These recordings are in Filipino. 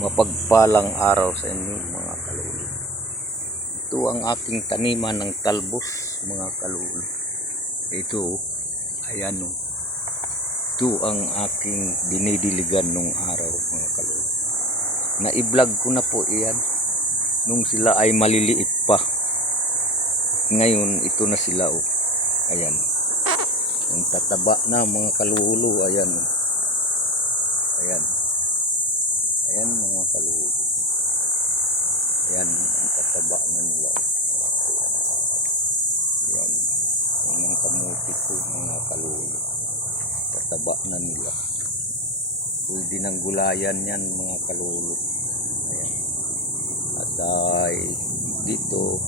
Mapagpalang araw sa inyo mga kalulu. Ito ang aking taniman ng talbos mga kalulu. Ito, ayan o. Ito ang aking dinidiligan nung araw mga kalulu. Na-vlog ko na po iyan nung sila ay maliliit pa. Ngayon ito na sila o. Ayan. Ang tataba na mga kalulu. Ayan o. Ayan. Ayan mga kalulu. Ayan, ang tataba na nila. Ayan, yung kamuti ko mga kalulu. Tataba na nila. Pwede ng gulayan yan mga kalulu. Ayan. At ay dito,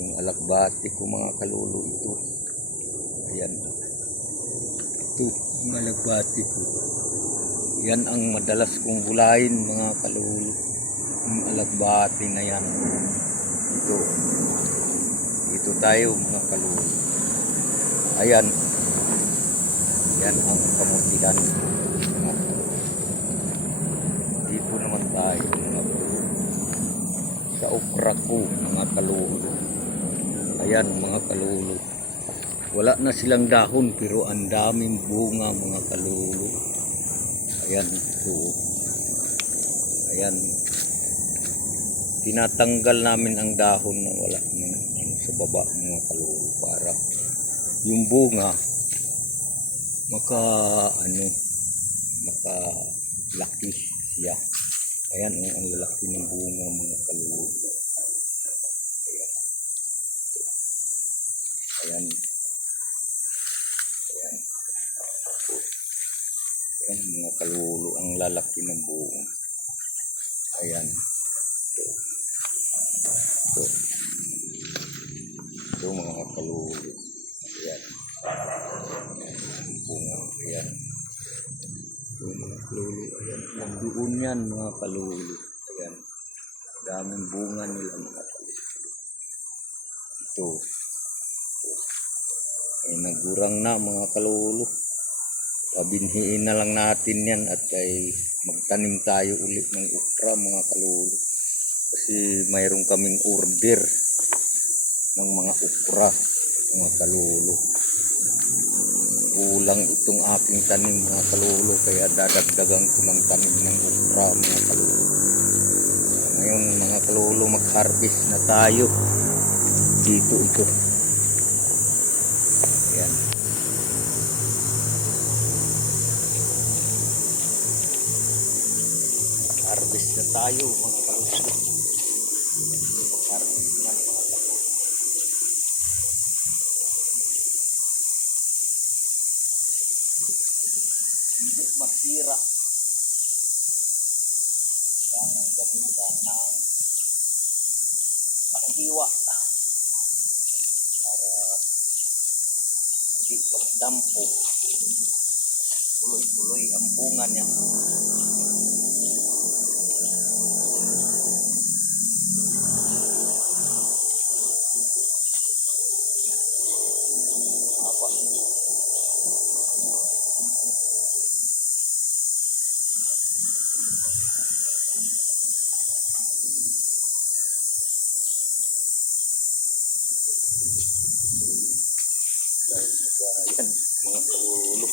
yung alagbati ko mga kalulu ito. Ayan. Ito, yung alagbati ko. Yan ang madalas kong gulayin mga kalulu. Yung alagbati na yan. Ito tayo mga kalulu. Ayan. Yan ang kamutihan. Dito naman tayo mga kalulu. Sa okra ko mga kalulu. Ayan mga kalulu. Wala na silang dahon pero ang daming bunga mga kalulu. Ayan ito. Ayan. Tinatanggal namin ang dahon na wala sa baba mga kalulu para yung bunga maka laki siya. Ayan ang lalaki ng bunga mga kalulu. Ayan. Ayan. Ayan. Ayan mga kalulu ang lalaki ng bunga. Ayan. Ito mga kalulu. Ayan. Bunga. Ayan. Ito mga kalulu. Ayan. Nandoon yan mga kalulu. Ayan. Daming bunga nila mga kalulu. Ito. Ay nagurang na mga kalulu. Pabinhiin na lang natin yan at ay magtanim tayo ulit ng okra mga kalulu. Kasi mayroon kaming order ng mga okra mga kalulu. Kulang itong aking tanim mga kalulu kaya dadagdagan ko ng tanim ng okra mga kalulu. Ngayon mga kalulu mag-harvest na tayo. Dito ito. Ayan. Harvest na tayo mga kalulu. Harvest na mga kalulu. Hindi masira. Kailangan gamitan ng panghiwa para hindi pagdampo. Tuloy-tuloy ang bunga niya. Ayan mga kalulu.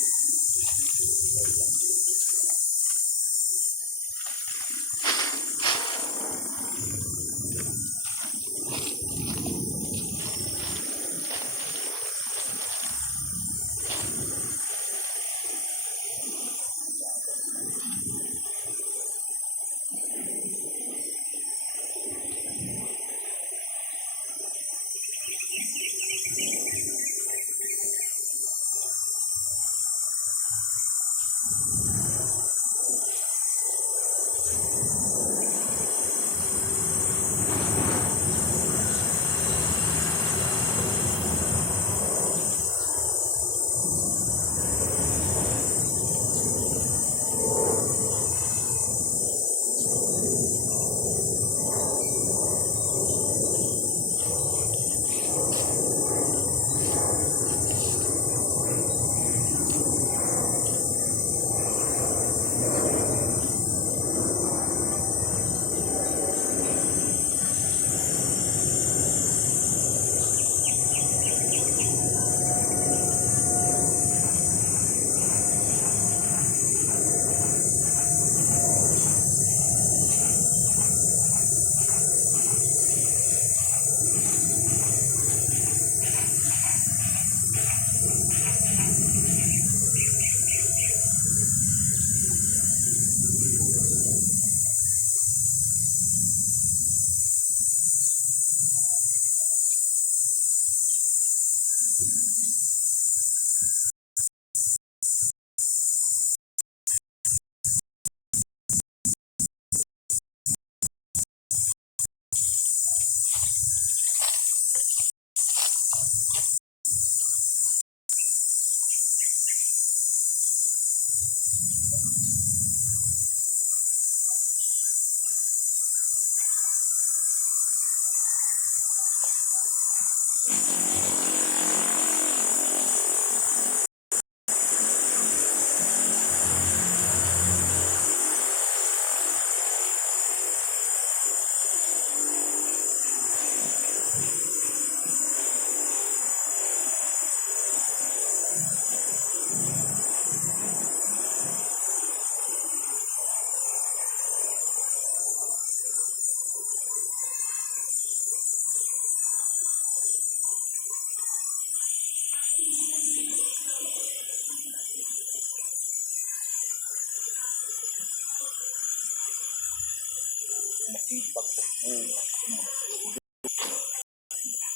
masipag magmuna.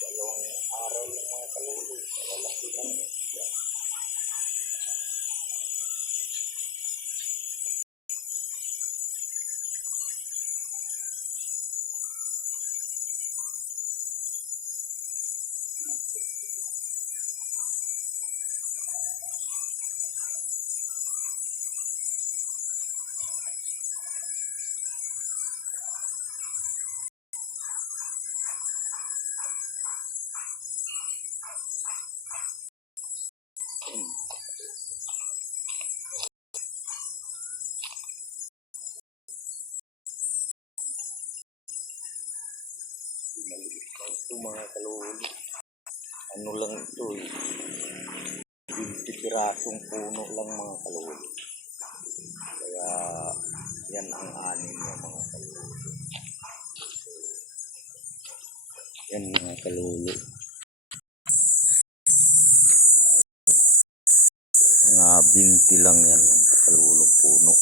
Dalawang araw ng mga kalulu. Lalaki lang. Yan. Maliit lang ito mga kalulu. Ano lang ito eh. 20 pirasong puno lang mga kalulu. Kaya yan ang anin ng mga kalulu. Yan mga kalulu. Mga 20 lang yan mga kalulong puno.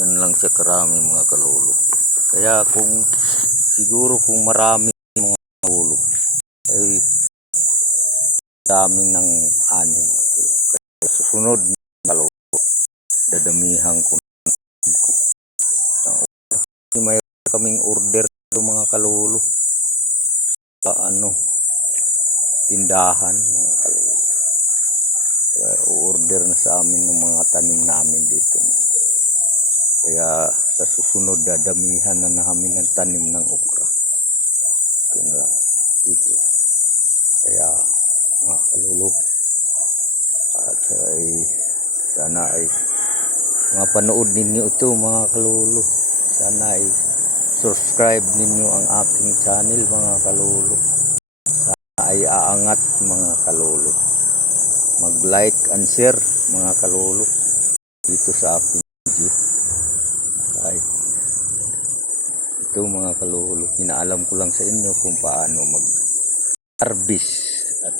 Yan lang siya karami mga kalulu. Kaya siguro kung marami mga kalulu ay dami ng ani mga kalulu. Kaya susunod mga kalulu dadamihan ko. May kaming order mga kalulu sa tindahan mga kalulu. Kaya order na sa amin ng mga tanim namin dito. Kaya sa susunod dadamihan na namin ng tanim ng okra. Ito na lang dito. Kaya mga kalulu at sana ay mapanood ninyo ito mga kalulu. Sana ay subscribe ninyo ang aking channel mga kalulu. Sana ay aangat mga kalulu. Mag-like and share mga kalulu dito sa aking video. Kahit ito mga kalulu, pinaalam ko lang sa inyo kung paano mag-harvest. At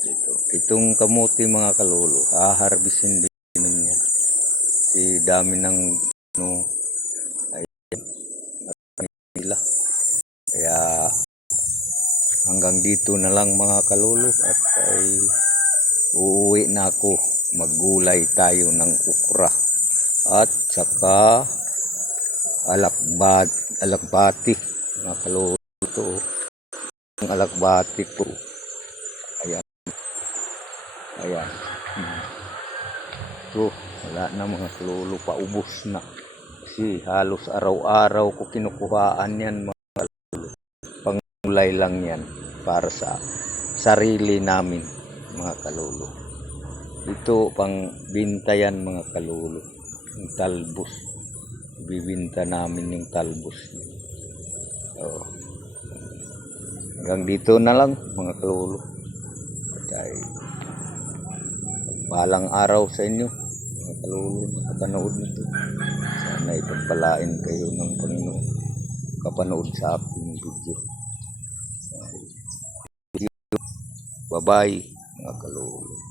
itong kamote mga kalulu, harvestin din niya. Si dami ng ay nila. Kaya hanggang dito na lang mga kalulu at ay uuwi na ako. Maggulay tayo ng okra at saka alakbati mga kalulu. Ito ang alakbati ko. Ayan. Ito wala na mga kalulu, paubos na kasi halos araw-araw ko kinukuhaan yan mga kalulu. Pangulay lang yan para sa sarili namin mga kalulu. Ito pang binta yan mga kalulu. Yung talbos, bibinta namin yung talbos. Hanggang dito na lang mga kalulu. At balang araw sa inyo mga kalulu nakapanood nito. Sana ipagpalain kayo ng Panginoon kapanood sa aking video. Bye bye mga kalulu.